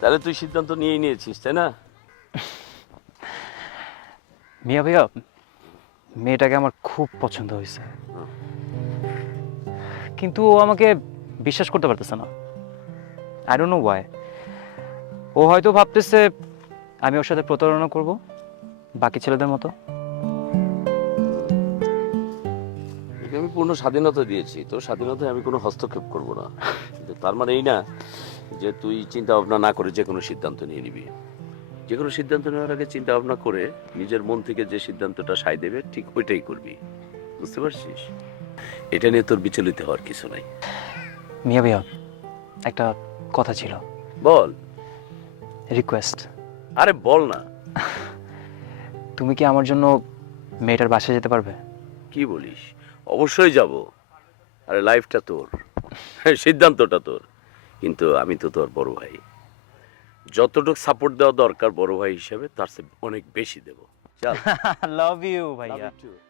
তাহলে তুই সিদ্ধান্ত নিয়েই নিয়েছিস, তাই না? মিয়া ভাইয়া, মেয়েটাকে আমার খুব পছন্দ হয়েছে, কিন্তু ও আমাকে বিশ্বাস করতে পারতেছে না। I don't know why. ও হয়তো ভাবতেছে আমি ওর সাথে প্রতারণা করব বাকি ছেলেদের মতো। তোকে আমি পূর্ণ স্বাধীনতা দিয়েছি, তোর স্বাধীনতায় আমি কোনো হস্তক্ষেপ করব না, কিন্তু তার মানে এই না যে তুই চিন্তা ভাবনা না করে যে কোনো সিদ্ধান্ত নিয়ে নিবি। যে কোনো সিদ্ধান্ত নেওয়ার আগে চিন্তা ভাবনা করে নিজের মন থেকে যে সিদ্ধান্তটা সায় দেবে ঠিক ওইটাই করবি, বুঝতে পারছিস? এটা নিয়ে তোর বিচলিত হওয়ার কিছু নাই। মিয়া ভাইয়া, একটা কথা ছিল। বল। রিকোয়েস্ট। আরে বল না। তুমি কি আমার জন্য মেয়েটার বাসায় যেতে পারবে? কি বলিস? অবশ্যই যাব। আরে লাইফটা তোর, সিদ্ধান্তটা তোর, কিন্তু আমি তো তোর বড় ভাই। যতটুকু সাপোর্ট দেওয়া দরকার বড় ভাই হিসেবে তার চেয়ে অনেক বেশি দেব। চল। লাভ ইউ ভাইয়া। Love you too.